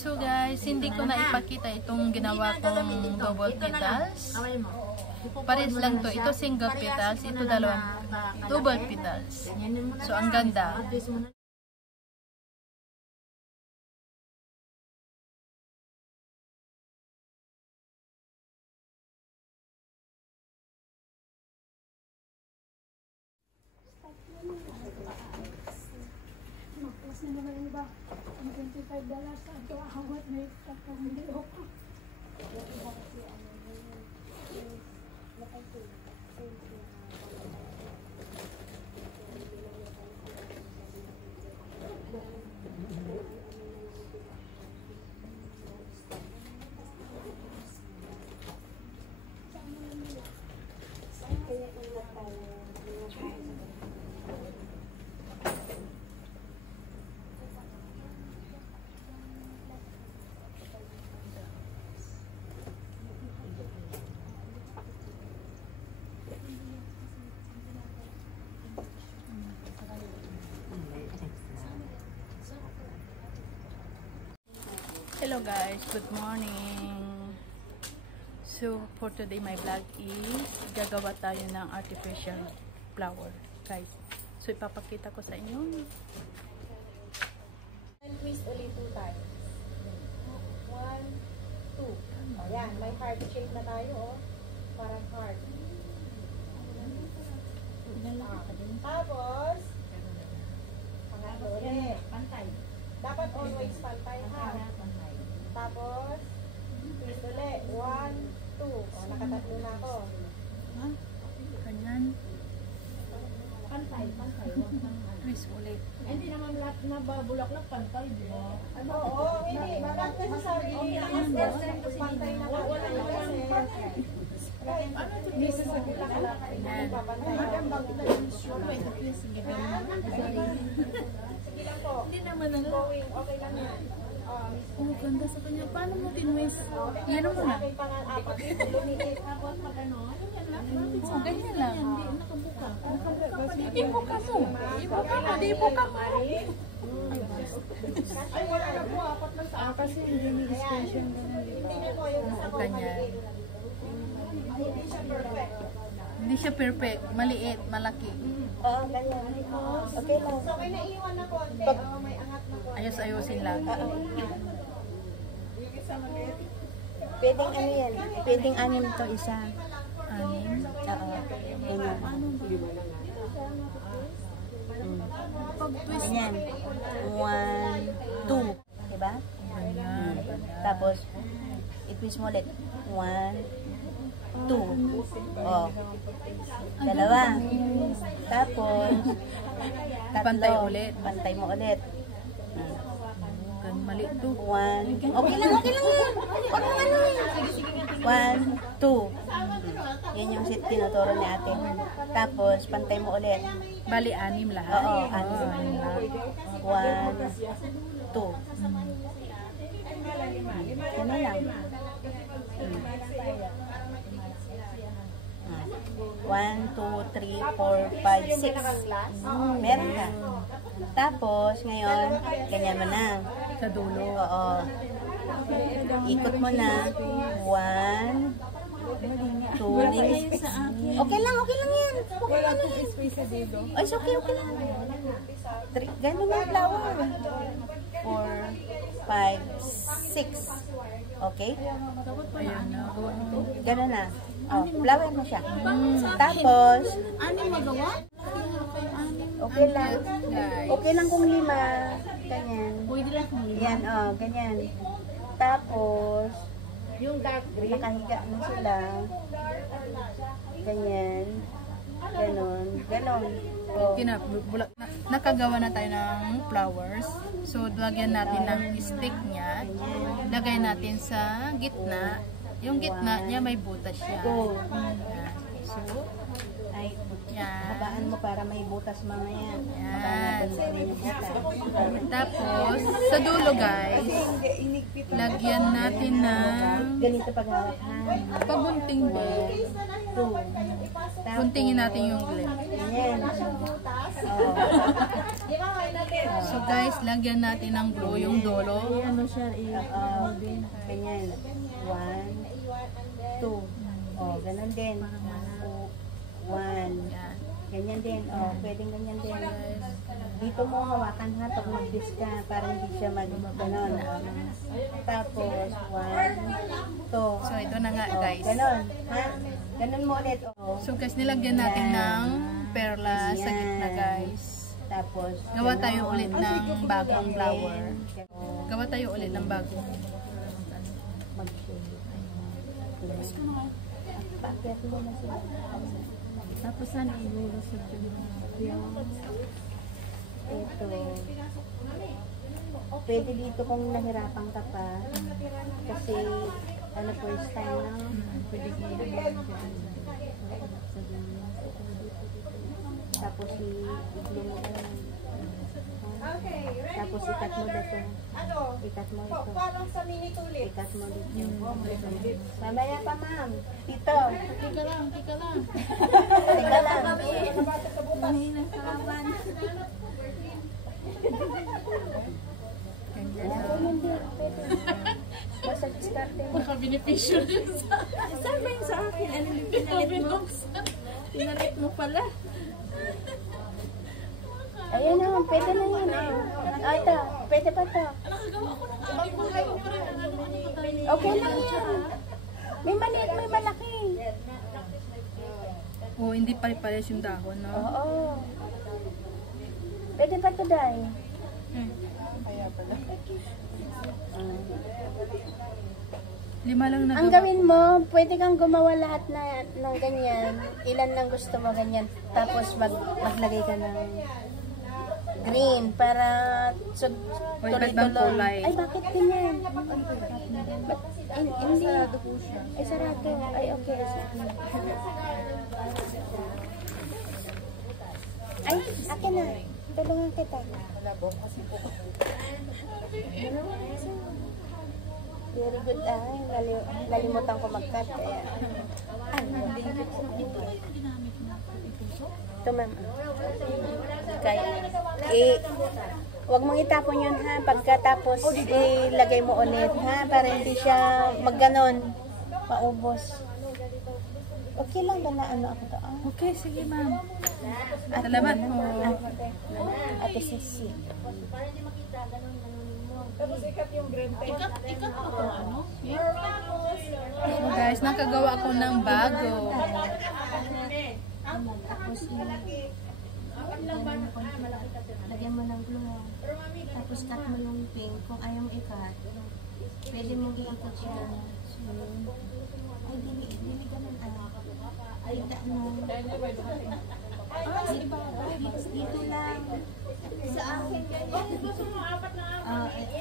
So guys, hindi ko na ipakita itong ginawa kong double petals. Pares lang to. Ito single petals, ito dalawang double petals. So ang ganda. Mas na naman ba? Ang $25 sa ito awat na ito pang hindi ako. Hello guys, good morning. So for today my vlog is gagawa tayo ng artificial flower guys. So ipapakita ko sa inyo. Twist ulit 2 times. 1, 2. Ayan, may heart shape na tayo, oh. Parang heart. Tapos, pangatlo ulit. Pantay. Dapat always pantay, ha? Tapos, twist ulit. 1, 2. O, nakatatlo na ako. Ha? Ganyan. Pantay. Twist ulit. Hindi naman lahat na babulaklak pantay, di ba? Oo, hindi. Bakit kasi sabi ko, pantay na pantay. Hindi sa bulaklak. Papantay. Sige lang po. Hindi naman ang Going, okay lang yan. oh, ganda sa kanya. Paano mo tinwist? Yan mo na. Aking apat lumiit. Tapos pag ano, Oh, ganyan lang. hindi, nakabuka. Ibuka mo. Ibuka mo. Di ibuka mo. Ay, wala na po. Apat lang sa akin. Kasi hindi ni-extension hindi na po yung isa ko Ganyan. maliit. Hindi siya perfect. Hindi siya perfect. Maliit, malaki. Oo, ganyan. Okay lang. So, may naiwan na konti. May angat na konti. Ayos-ayosin lang. Pwedeng ano yan? Pwedeng anim to isa. Anim. Oo. Ganyan. Pag-twist. Ganyan. 1, 2. Diba? Ganyan. Tapos, i-twist mo ulit. 1, 2. Oh. Dalawa. Tapos, tatlo. Pantay ulit. Pantay mo ulit. Ganyan, mali to. 1. Okay lang yan. Huwag mo ano eh. 1, 2. Yan yung set tinuturo ni ate. Tapos, pantay mo ulit. Bali, anim lahat. Oo, anim. 1, 2. Yan lang. 1, 2, 3, 4, 5, 6. Meron ka. Tapos, ngayon, ganyan mo na. Sa dulo. Oo. Ikot mo na. 1, 2. Okay lang yan. Okay lang yan. Ay, okay lang. 3, ganun yung flower. 4, 5, 6. Okay? Ayan na. Ganun na. Oh, flower na siya. Tapos, Ano magawa? okay lang. Okay lang kung 5. Ganyan. Pwede lang kung Yan, oh, ganyan. Tapos, yung dark green. nakahiga na sila. Ganyan. Ganon. Oh. Nakagawa na tayo ng flowers. So, lagyan natin ng stick niya. Lagay natin sa gitna. Yung gitna niya may butas siya. Go. Yan. So, Ay, yan. habaan mo para may butas mamaya. Yan. Habaan mo yung butas. Tapos, sa dulo guys, lagyan natin ng Ganito paghawak ha. pagunting din. 2. Guntingin natin yung glue. Ganyan. Di ba, kaya natin? So guys, lagyan natin ng glue yung dolo. Ano siya? Ganyan. 1, 2. Oh, ganun din. 1. Yan. Ganyan din. Oh, pwedeng ganyan din. Dito mo hawakan ha pag mag-dis ka para hindi siya mag-ganon. Tapos, 1, 2. So ito na nga guys. Ganon. Ha? Ganon mo ulit. Oh. So guys, nilagyan natin ng perla sa gitna guys. Tapos, Gawa tayo ulit ng bagong flower. Gawa tayo ulit ng bagong. mag-shade. Paakyat mo na sila. Tapos sana inulo sa ito. Pwede dito kung nahirapan ka pa. Kasi, ano, first time na. Pwede tapos i-glue mo na. Okay, ready Tapos for ikat mo another, dito. ano? Ikat mo ito. Parang sa mini tulip. Ikat mo dito. Mamaya pa, ma'am. Dito. Tika lang. Teka lang. Nabasa sa butas. Basta diskarte mo. Baka beneficial yun sa Saan ba yung sa akin? Ano yung pinalit mo? Pinalit mo pala. Ayan na, pwede na yun. Ah, ito, pwede pa ito. Okay lang yan. May maliit, may malaki. Oh, hindi pare-pares yung dahon, no? Oo. Pwede pa ito, Day. Kaya pala. 5 lang na Ang gawin mo, pwede kang gumawa lahat na ng ganyan. Ilan lang gusto mo ganyan. Tapos maglagay ka ng green para Uy, ba't bang kulay? Ay, bakit ganyan? Hindi. Ay, sarado. Ay, okay. Ay, akin na. Tulungan kita. Very good. Ay, nalimutan ko mag-cut. Kaya, ito, ma'am. Kaya, huwag mong itapon yun, ha. Pagkatapos, ilagay mo ulit, ha. Para hindi siya magganon. Maubos. Okay lang ba na ano ako to? Ah, Okay, sige ma'am. Salamat po. Ate Sisi. Tapos ikat yung green pen. So guys, nakagawa ako ng bago. Tapos, lagyan mo ng glue. Tapos, cut mo yung pink. Kung ayaw mo i-cut, pwede mong i-ikot siya. Ay, dili ganun. Ay, mo. Dito lang. Sa akin,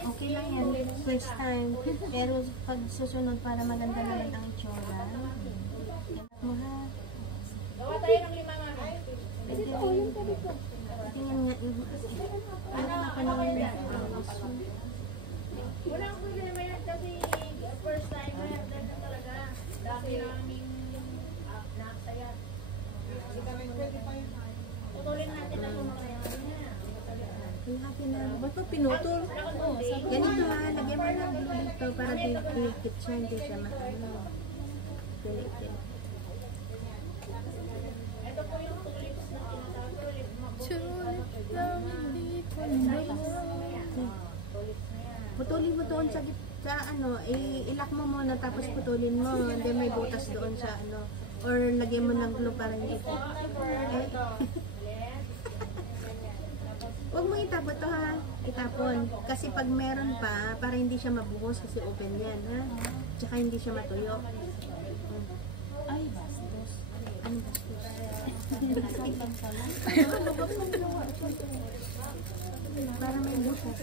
okay lang yan. First time. Pero pag susunod para maganda naman ang itsura. Ganap mo ha. Gawa tayo ng 5 mami. Pwede rin. Tingnan nga yung... Ano na pa naman yung... Wala akong problema yan kasi first time na yan. Ganun talaga. Dati namin nakasaya. Putulin natin ang kumakayaman niya. Happy na. Ba't pa pinutol? Ganito ha. Lagyan mo ng glue dito para dinikit siya. Hindi siya mahalo. Dinikit. Ito po yung tulips na tinatawag. Tulip Sulit lang, hindi ko na. Putulin mo doon sa ano, ilak mo muna tapos putulin mo. Then may butas doon sa ano. Or lagyan mo ng glue para hindi ito. Huwag mo itapon to ha. Itapon. Kasi pag meron pa, para hindi siya mabuhos kasi open yan ha. Tsaka hindi siya matuyo. Ay, bastos. Anong bastos? Para may butas.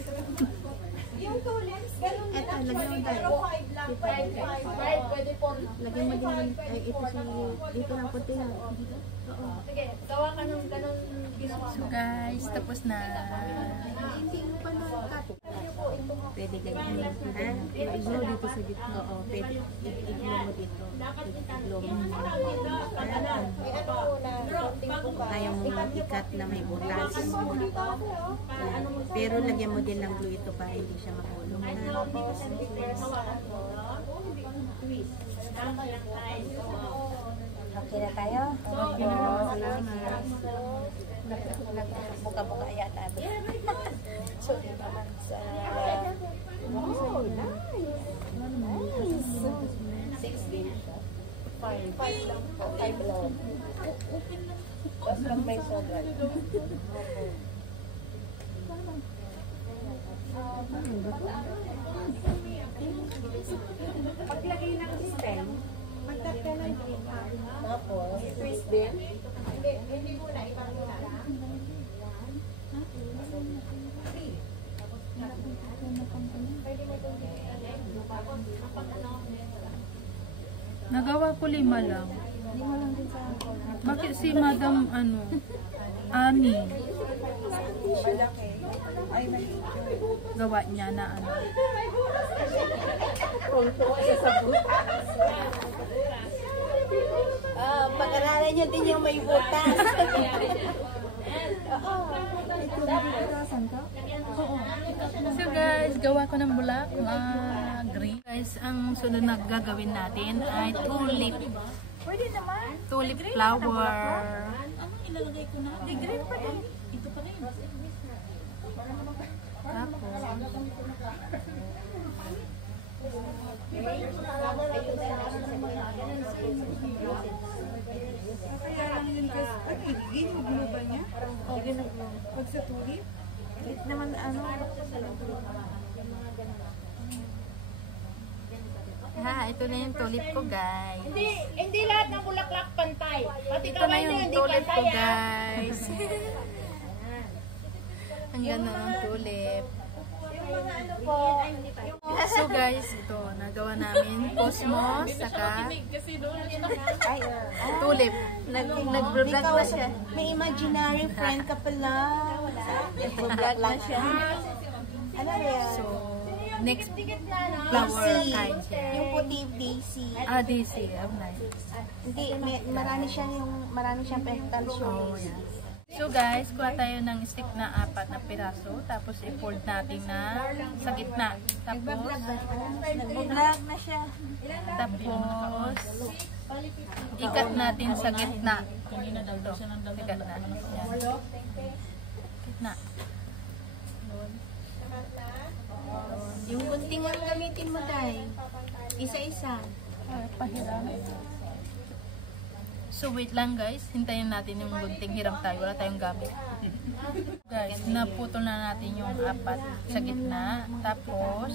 Yung tulips, ganun din Eto, actually, lagyan mo tayo. pero 5 lang. 5. Pwede po. Lagyan mo din, ay, ito si, dito lang, konti lang. Dito? Oo. Sige, gawa ka ng ganun ginawa. So guys, tapos na. Hindi mo pa na-cut. Pwede ganyan. Ha? I-blow dito sa dito. Oo, pwede. I-blow mo dito. I-blow mo. May ano muna, konting buka. Ayaw mo nga ikat na may butas. Yan. Pero lagyan mo din ng glue ito para hindi siya mahulog. Okay na tayo? Okay. Salamat. Buka-buka yata. Sorry naman sa... Oh, nice. 6 din. 5 lang. 5 lang. Tapos lang may sobra. Paglagay ng stem, magtatanan tapos twist din. Hindi muna, ibang muna. Nagawa ko 5 lang. Bakit si Madam Ani? Gawa niya na ano. Pag-aralan nyo din yung may butas. So guys, gawa ko ng bulak green. Guys, ang sunod na gagawin natin ay tulip. Pwede naman. Tulip flower. Anong ilalagay ko na? Hindi, green pa rin. Ito pa rin. Ginuglo ba niya? Oo, ginuglo. Huwag sa tulip? Wait naman, ano? Ha, ito na yung tulip ko, guys. Hindi lahat ng bulaklak pantay. Pati Ito na yung tulip ko, guys. Ang ganda ng tulip. So guys, ito, nagawa namin cosmos, saka tulip. Nag-vlog na siya. May imaginary friend ka pala. Nag-vlog na siya. Ano ba yan? So, next flower Daisy. kind siya. Yung puti Daisy. Daisy, nice. Hindi, marami siyang petals Oh, yun. yeah. So guys, kuha tayo ng stick na 4 na piraso, tapos i-fold natin na sa gitna. Tapos, Nag-vlog na siya. tapos, ikat natin sa gitna. Ito, ikat na. Yan. Gitna. Yung gunting ang gamitin mo, Day. Isa-isa. Pahiram. So wait lang guys, hintayin natin yung gunting, hiram tayo, wala tayong gamit. Guys, naputol na natin yung 4 sa gitna, tapos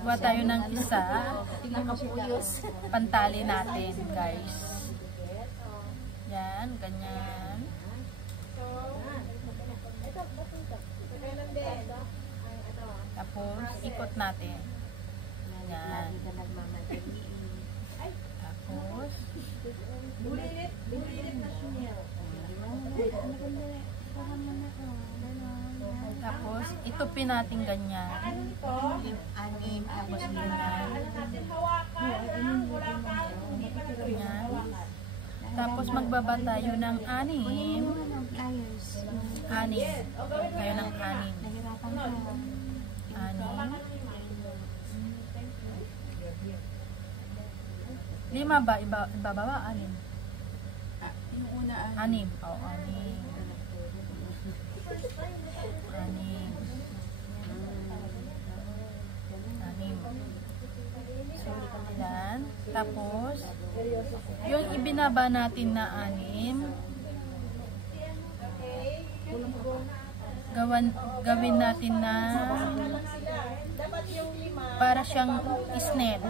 kuha tayo ng isa, pantali natin guys. Yan, ganyan. Tapos ikot natin. Yan. Tapos, tapos, itupin natin ganyan. Anim, tapos ganyan. Ganyan. Tapos, magbaba tayo ng 6. 6. Tayo ng 6. 5 ba? Ibababa? 6? Yung una, 6. Oo, 6. 6. So, yan. Tapos, yung ibinaba natin na 6, gawin natin na para siyang snail.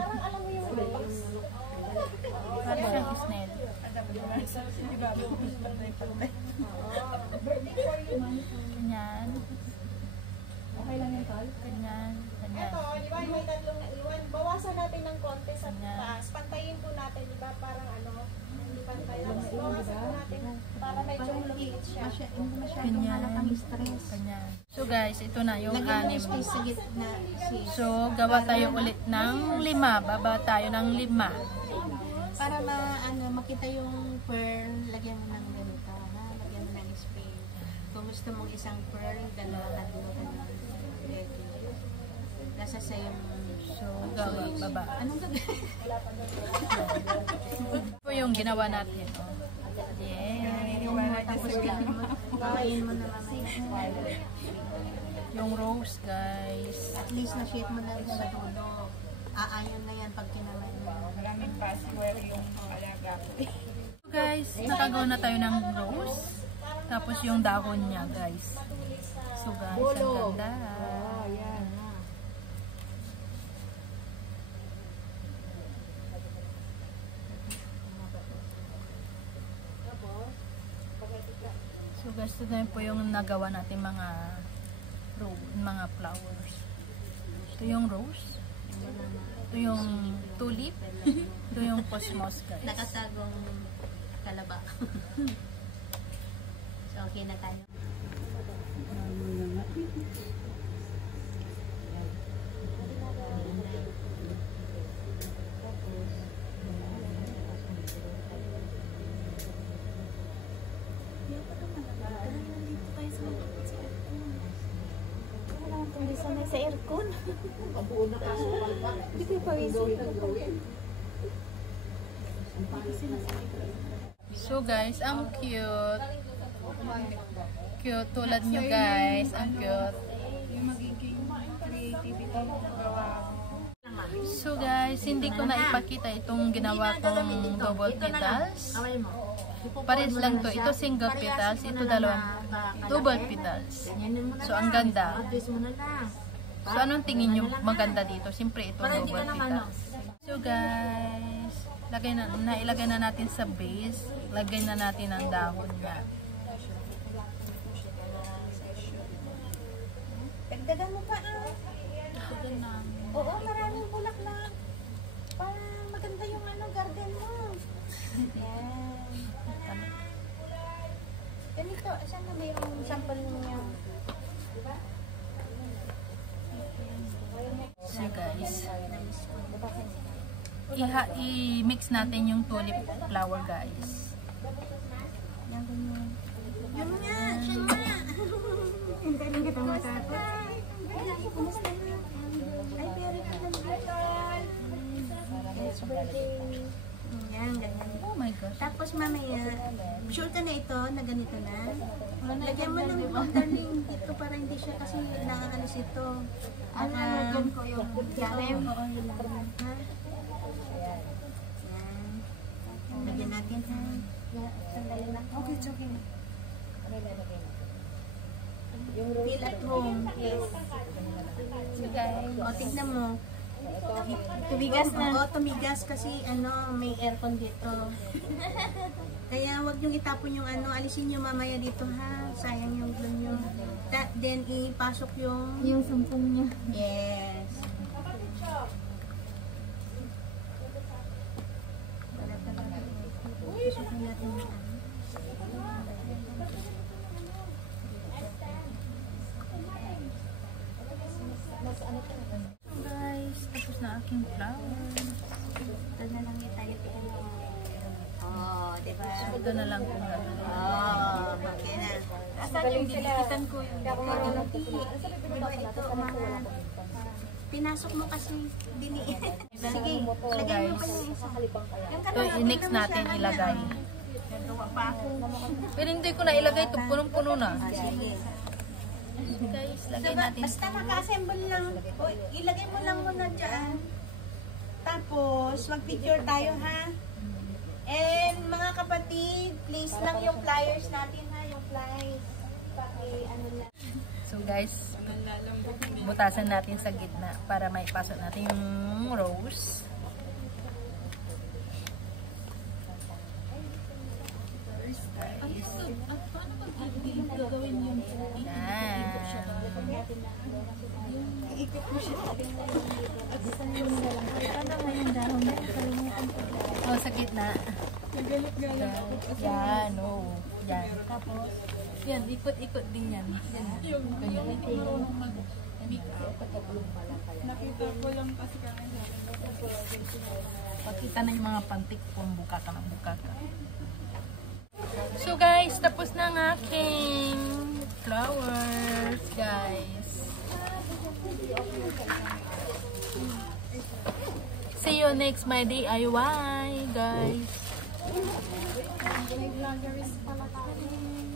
Para siyang snail. Ganyan. Okay lang yan, Tol? Ganyan. Ganyan. Ito, di ba may tatlong iwan. Bawasan natin ng konti sa Ganyan. taas. Pantayin po natin, di ba? Parang ano, hindi pantay. Tapos bawasan po natin para medyo maliit siya. Hindi masyadong Ganyan. halatang stress. Ganyan. So guys, ito na yung Lagyan mo 6. yung space sa gitna. So, gawa tayo ulit ng 5. Baba tayo ng 5. Para makita yung pearl, lagyan mo ng ganito, ha? Lagyan mo ng space. Kung gusto mong isang pearl, dalawa ka ng nasa same. So, gawa, baba. Anong gagawin? Ito yung ginawa natin. Oh. Yeah. Tapos gawin mo na mamaya. Yung rose, guys. At least na-shape mo na rin sa dulo. Aayon na yan pag kinamay mo. Maraming password yung alaga ko. So guys, nakagawa na tayo ng rose. Tapos yung dahon niya, guys. So guys, ang ganda. Ayan. So guys, ito na po yung nagawa natin mga flowers. Ito yung rose. Ito yung tulip. Ito yung cosmos, guys. Nakatagong kalaba. So, okay na tayo. Hindi sanay sa aircon. Hindi ko pawisin. So guys, ang cute. Cute tulad nyo guys. Ang cute. Yung magiging creativity na gawa mo. So guys, hindi ko na ipakita itong ginawa kong double petals. Awal mo. Pares lang to. Ito single petals, ito dalawang double petals. So ang ganda. Twist mo na lang. So anong tingin nyo maganda dito? Siyempre ito Para hindi double ka naman, petals. So guys, ilagay na natin sa base. Lagay na natin ang dahon niya. Dagdagan mo pa Oo, maraming bulaklak. Para maganda yung garden mo. Yan. Ganito, saan na ba yung sample niya? So guys, i-mix natin yung tulip flower guys. Yun nga, siya nga. Hindi rin kita matapos. Ay, kumusta na? Ay, very good. Happy birthday. Yan, ganyan. Oh my gosh. Tapos mamaya, sure ka na ito, na ganito na. Lagyan mo ng darling dito para hindi siya kasi nakakalis ito. Lagyan ko yung jalim. Oo, yun lang. Ha? Yan. Lagyan natin ha. Sandali lang. Okay, it's okay. Feel at home. Yes. So guys, O, tignan mo. Tumigas na. O, tumigas kasi may aircon dito. Kaya wag niyong itapon yung alisin niyo mamaya dito ha. Sayang yung glue niyo. Then ipasok yung sumpong niya. Yes. Pasukin natin yung so guys, tapos na aking flower. ito na lang yung tayo. Oh, diba? So ito na lang kung gano'n. Oh, okay na. Asan yung dinikitan ko yung Diba ito, mga pinasok mo kasi diniin. Sige, lagay mo pa yung isa. Ito i-mix natin ilagay. Pero hindi ko na ilagay ito, punong-puno na. Sige. Guys, lagay natin. Basta naka-assemble lang. O, ilagay mo lang muna dyan. Tapos, mag-picture tayo ha. And mga kapatid, please lang yung flyers natin ha. Yung flyers. Lang. So guys, butasan natin sa gitna para maipasok natin yung rose. Guys. Oh, sa gitna. Yan, oh. Yan. Tapos, yan, ikot-ikot din yan. Yan. Nakita ko lang kasi kami. Pakita na yung mga pantik kung buka ka ng buka ka. So guys, tapos na ang aking flowers, guys. See you next my DIY, guys. Vloggerist pala tayo.